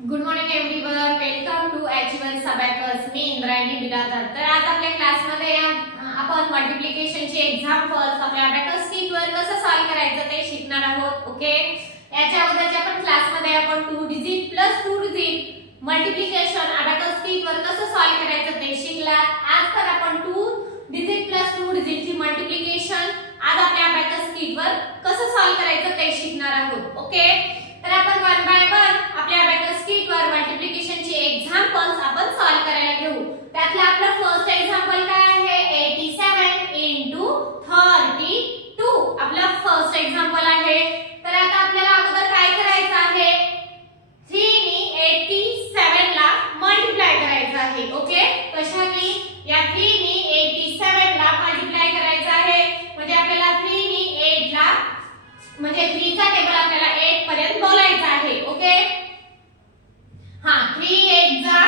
Good morning everyone, welcome to Achievers Abacus. मी इंद्रायणी बिरादर. तर आज आपल्या क्लासमध्ये आपण मल्टिप्लिकेशनचे एक्झाम्पल्स आपल्या अबॅकस शीटवर कसं सॉल्व्ह करायचं ते शिकणार आहोत. ओके, याच्या अगोदरच्या पण क्लासमध्ये आपण 2 digit plus 2 digit multiplication abacus शीटवर कसं सॉल्व्ह करायचं ते शिकलात. आज तर आपण 2 डिजिट प्लस 2 डिजिटची मल्टिप्लिकेशन आज आपल्या अबॅकस शीटवर कसं सॉल्व्ह करायचं ते शिकणार आहोत. ओके, तर आपण वन बाय वन आपल्या अबॅकस शीटवर मल्टिप्लिकेशनचे एक्झाम्पल्स आपण सॉल्व्ह करायला घेऊ. त्यातलं आपलं फर्स्ट एक्झाम्पल काय आहे? 87 into 32 आपला फर्स्ट एक्झाम्पल आहे. तर आता आपल्याला अगोदर काय करायचं आहे? 3 नी 87 ला मल्टिप्लाय करायचं आहे. ओके, कशाने? या 3 नी 87 ला मल्टिप्लाय करायचं आहे. म्हणजे आपल्याला 3 नी 8 ला म्हणजे 3 चा टेबल आपल्याला 8 पर्यंत बोलायचा आहे. ओके, हां, 3 8 जा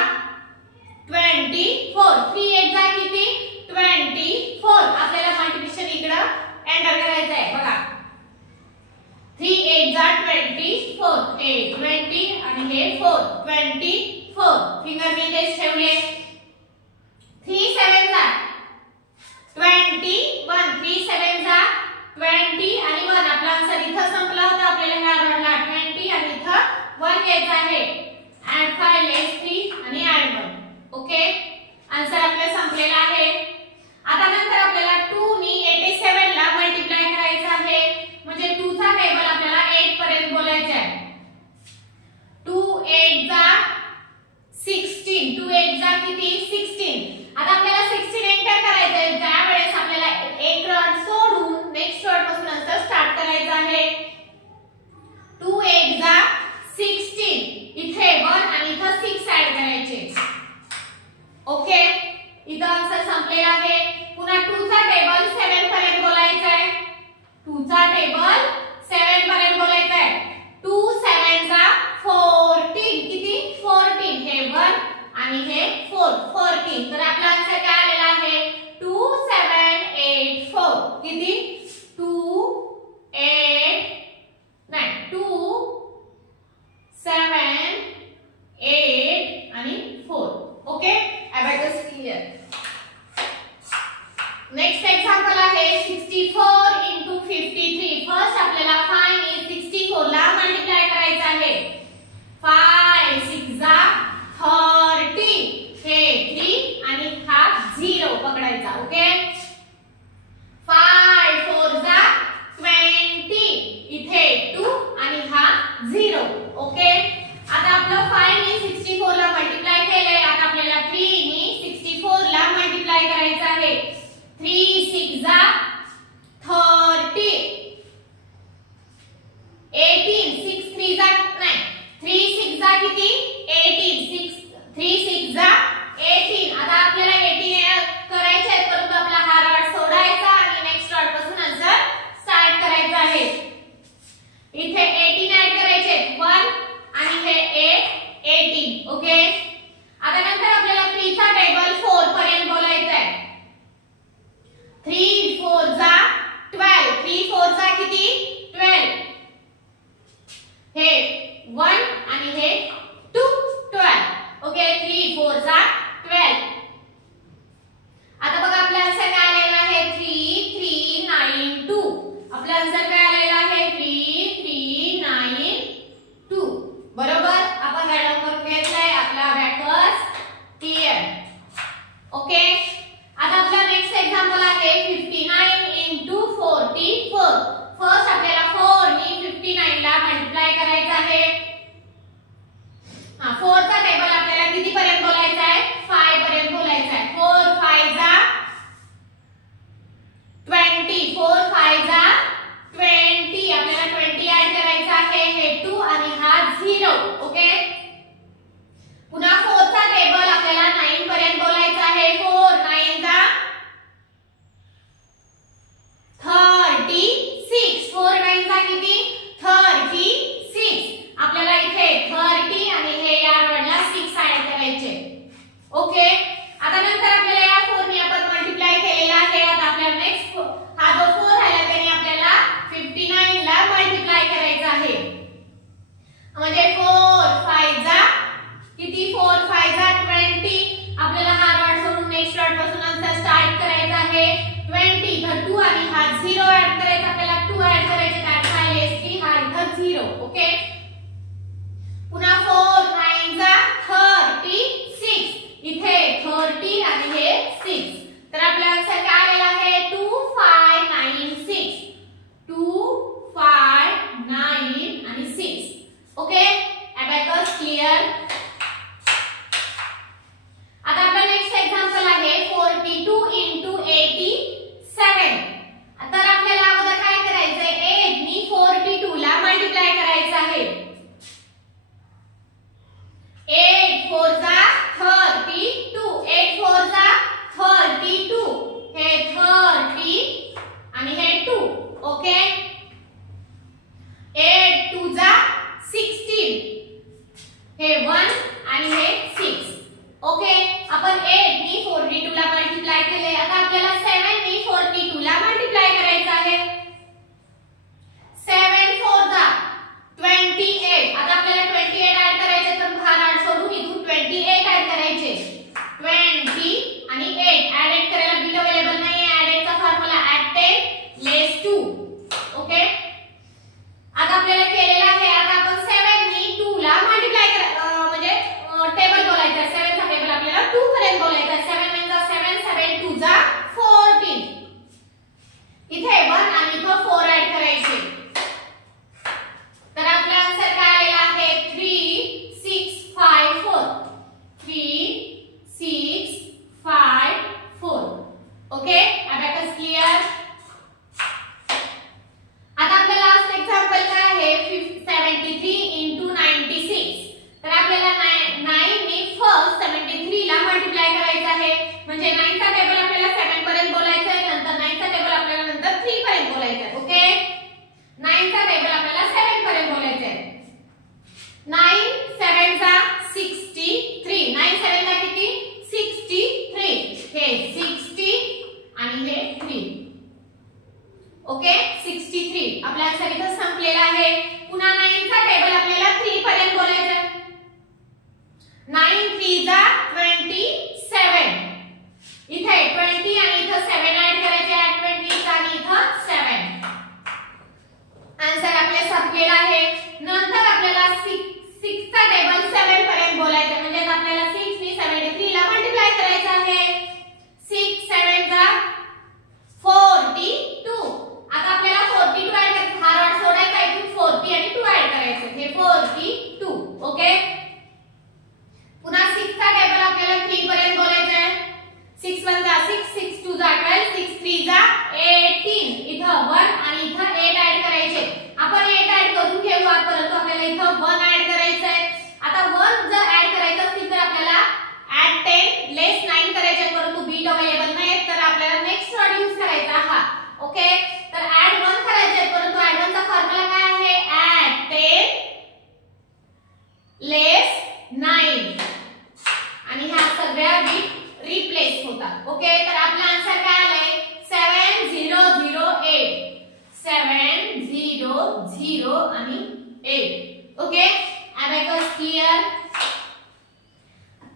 24. 3 8 जा किती? 24. आपल्याला मल्टिप्लिकेशन इकडे एंटर करायचं आहे. बघा, 3 8 जा 24. 8 20 आणि हे 4 24. फिंगर मी इथे ठेवले. 3 7 जा 21. 3 7 जा 20 आणि 1. आपला आन्सर इथं संपला होता. आपल्याला ह्या रॉडला 20 आणि इथं 1 घ्यायचा आहे. add 5 less 3 आणि add 1. ओके, आन्सर आपला संपलेला आहे. आता नंतर आपल्याला 2 नी 87 ला मल्टिप्लाय करायचं आहे. म्हणजे 2 चा टेबल आपल्याला 8 पर्यंत बोलायचा आहे. 2 8 जा 16. 2 8 जा किती? 16. आता आपल्याला 16 एंटर करायचं आहे. त्यावेळेस आपल्याला एक रॉड सोडून नेक्स्ट रॉड पासून आन्सर स्टार्ट करायचा आहे. 2 8 जा 16. इथे 1 आणि इथे 6 ऍड करायचे. ओके, इथं आन्सर संपलेला आहे. पुन्हा 2 चा टेबल 7 पर्यंत बोलायचा आहे. 2 चा टेबल 7 पर्यंत बोलायचा आहे. 2 7 जा 14. किती? 14. हे 1 आणि हे 4 14. तर आपला आन्सर काय आलेला आहे? 2 7 8 4. किती? 2 8 नाही 2 7 8 आणि 4. Okay, abacus clear. Next example आहे 64 into 53. फर्स्ट आपल्याला 5 नी 64 ला मल्टिप्लाय करायचं आहे. 5 6 जा 30. हे 3 आणि हा 0 पकडायचा. ओके, 5 4 जा 20. इथे 2 आणि हा 0. ओके, आता आपलं 5 नी 64 ला मल्टिप्लाय केलंय. आता आपल्याला 3 नी 64 ला मल्टिप्लाय करायचं आहे. 3 6 जा 30. 18. 6 3 जा नाही 3 6 जा किती? 18. 3 6 जा 18. आता आपल्याला 18 करायचे आहे, परंतु आपला हा रॉड सोडायचा आणि नेक्स्ट रॉड पासून आन्सर स्टार्ट करायचा आहे. इथे 18 ऍड करायचे. 1 आणि हे 8 18. ओके, आता नंतर आपल्याला 3 चा टेबल 4 पर्यंत बोलायचा आहे. 3 4 जा 12. 3 4 जा किती? 12. हे 1 आणि हे 2 12. ओके, 3 4 जा 12. आता बघा आपला आन्सर काय आलेला आहे? 3 3 9 2. आपला आन्सर काय आलेला आहे? 3 3 9 2. बरोबर, आपण राईट डाउन करून घेतलाय. आपला अबॅकस क्लियर. ओके, आता आपला नेक्स्ट एक्झाम्पल आहे 59 into 44. फर्स्ट आपल्याला 4 नी 59 ला मल्टिप्लाय करायचं आहे. हां, 4 चा टेबल आपल्याला किती पर्यंत बोलायचा आहे? 5 पर्यंत बोलायचा आहे. 4 5 जा 20. 4 5 जा 20. आपल्याला 20 ऍड करायचं आहे. हे 2 आणि हा 0. ओके, पुन्हा 4 चा टेबल आपल्याला 9 पर्यंत बोलायचा आहे. 4 9 जा 36. 4 9 जा किती? 36. आपल्याला इथे 30 आणि हे या रॉडला 6 ऍड करायचे. ओके, आता नंतर आपल्याला या 4 ने आपण मल्टिप्लाय केलेला आहे. आता आपल्याला नेक्स्ट हा जो 4 राहिला त्याने आपल्याला 59 ला मल्टिप्लाय करायचा आहे. म्हणजे 4 5 जा हे 1 आणि हे 6. ओके, आपण 8 नी 42 ला मल्टिप्लाय केले. आता आपल्याला 7 नी 42 ला मल्टिप्लाय करायचं आहे. 7 4 जा 28. आता आपल्याला 28 ऍड करायचे, तर भार सोडून इथून 28 ऍड करायचे. 20 आणि 8 ऍड करायला बिट अवेलेबल नाही आहे. ऍड चा फॉर्म्युला ऍड 10 लेस 2. ओके, आता आपल्याला केलेला आहे. आता आपण 7 नी 2 ला मल्टिप्लाय म्हणजे टेबल बोलायचं. 7 चा टेबल आपल्याला 2 पर्यंत बोलायचा. 7 1 जा 7, 7 2 जा 14. इथे 1 आणि इथे 4 ऍड करायचे. तर आपला आन्सर काय आलेला आहे 3 6 5 4. 3 6 5 4. Okay, abacus clear. आता आपला लास्ट एक्झाम्पल काय आहे 73 into 96. तर आपल्याला 9 नी फर्स्ट 73 ला मल्टिप्लाय करायचं आहे. म्हणजे 9 चा टेबल आपल्याला 7 पर्यंत बोलायचं आहे. नंतर 9 चा टेबल आपल्याला नंतर 3 पर्यंत बोलायचं आहे. ओके, 9 चा टेबल आपल्याला 7 पर्यंत बोलायचं आहे. 9 7 जा 63. 9 7 जा किती 63. हे 60 आणि हे 3. ओके, 63. आपला आन्सर इथं संपलेला आहे. पुन्हा 9 चा टेबल आपल्याला 3 पर्यंत बोलायचं आहे. 9 3 जा 27. इथे 20 आणि इथं 7 ऍड करायचे. 20 आणि इथं 7. आन्सर आपले संपलेला आहे. नंतर आपल्याला 6 चा टेबल 7 पर्यंत बोलायचं. म्हणजे आपल्याला 6 नी 73 ला मल्टिप्लाय करायचं आहे. 6 7 जा 42. आता आपल्याला 42 ऍड करायचं. हा रॉड सोडायचा. इथून 40 आणि 2 ऍड करायचं. हे 42. ओके, पुन्हा 6 चा टेबल आपल्याला 3 पर्यंत बोलायचं आहे. 6 1 जा 6, 6 2 जा 12, 6 3 जा 18. इथं 1 आणि इथं 8 ऍड करायचे. आपण 8 ऍड करून घेऊ, परंतु आपल्याला इथं 1 ऍड करायचं आहे. आता 1 जर ऍड करायचं असेल तर आपल्याला ऍड 10 लेस 9 करायचे, परंतु बीट अवेलेबल नाही, तर आपल्याला नेक्स्ट रॉड यूज करायचा हा. ओके, तर ऍड 1 करायचे, परंतु ऍड 1 चा फॉर्म्युला काय आहे ऍड 10 लेस 9. आणि ह्या सगळ्या बीट रिप्लेस होतात. ओके, तर आपला आन्सर काय आलाय 7008. 700 आणि 8. Okay, abacus clear.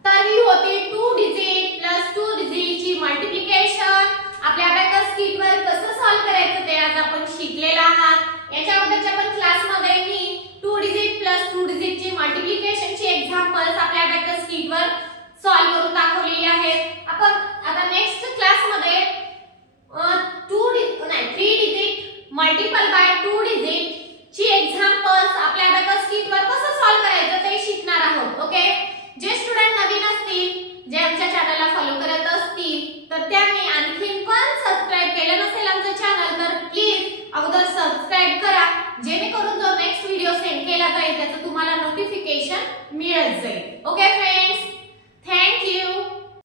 तर ही होती 2 डिजिट प्लस 2 डिजिट ची मल्टिप्लिकेशन. आपल्या अबॅकस किट वर कसं सॉल्व्ह करायचं ते आज आपण शिकलेला आहात. याच्या अगोदरच्या पण क्लास मध्ये मी 2 डिजिट प्लस 2 डिजिट ची मल्टिप्लिकेशन ची एक्झाम्पल्स आपल्या अबॅकस किट वर सॉल्व्ह करून दाखवलेली आहेत. आपण आता नेक्स्ट क्लास मध्ये 3 डिजिट मल्टिपल बाय 2 डिजिट ची एक्झाम्पल्स आपल्या अबॅकस किट वर कसं सॉल्व्ह करायचं ते शिकणार आहोत. ओके, जे स्टुडंट नवीन असतील, जे आमच्या चॅनलला फॉलो करत असतील, तर त्यांनी आणखीन पण सबस्क्राइब केलं नसेल आमचं चॅनल, तर प्लीज अगोदर सबस्क्राइब करा, जेणेकरून जो नेक्स्ट व्हिडिओ सेंड केला जाईल त्याचं तुम्हाला नोटिफिकेशन मिळत जाईल. Okay friends.